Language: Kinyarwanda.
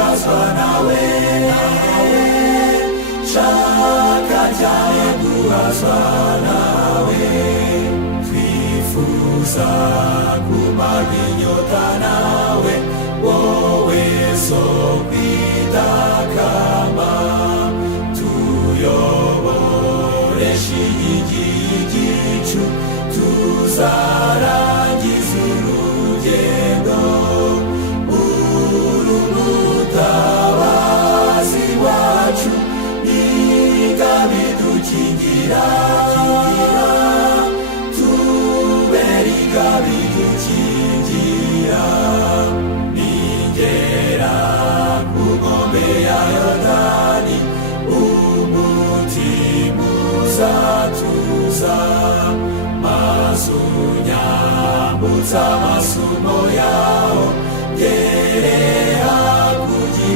guhazwa nawe, shaka cyane guhazwa nawe. Twifuza kumarwa inyota nawe, wowe soko idakama. Tuyoboreshe inkingi y'igicu, tuzarangiza urugendo. Umutabazi wacu n'ingabo idukingira, tubere ingabo idukingira. Ningera ku nkombe ya Yorodani, umutima uzatuza, maze unyambutse amasumo yawo, ngere hakurya